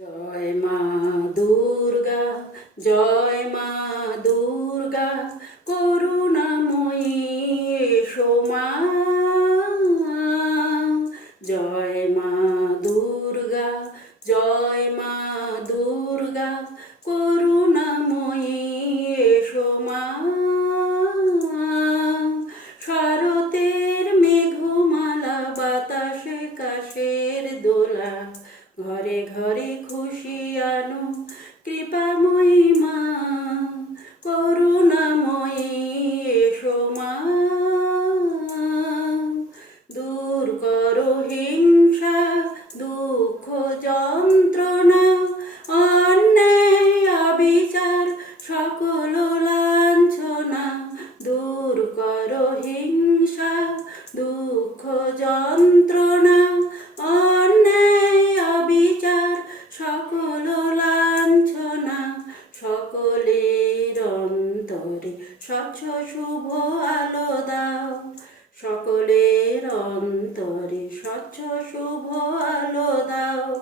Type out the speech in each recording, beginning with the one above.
জয় মা দুর্গা, জয় মা দুর্গা, করুণাময়ী সোমা জয় মা দুর্গা, জয় মা দুর্গা, করুণাময়ী ঘরে ঘরে খুশি আনো, কৃপাময়ী মা, করুণাময়ী এসো মা। দূর করো হিংসা, দুঃখ যন্ত্রণা, অন্যায় অবিচার, সকল লাঞ্ছনা। দূর করো হিংসা, দুঃখ যন্ত্রণা স্বচ্ছ শুভ আলো দাও। সকলের অন্তরে স্বচ্ছ শুভ আলো দাও।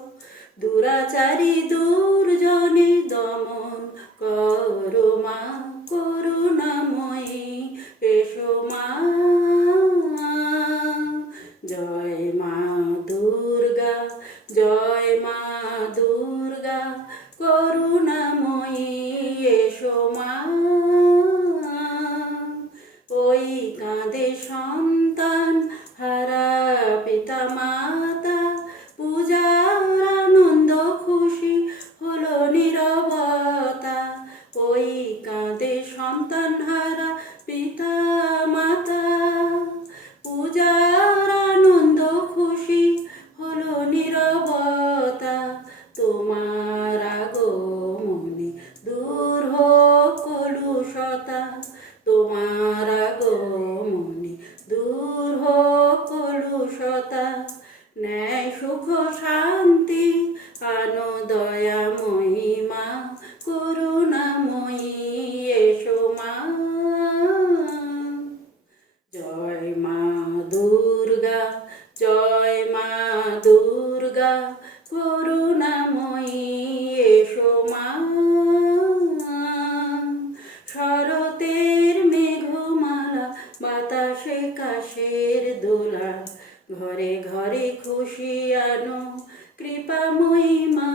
দুরাচারী দুর্জনে দমন করো মা, করুণাময়ী, এসো মা। জয় মা দুর্গা, জয় মা দুর্গা, করুণাময়ী, এসো মা। ಹರ দয়াময়ী মা, করুণাময়ী এসো মা। জয় মা দুর্গা, জয় মা দুর্গা, করুণাময়ী এসো মা। শরতের মেঘমালা, বাতাসে কাশের দোলা, ঘরে ঘরে খুশি আনো কৃপাময়ী মা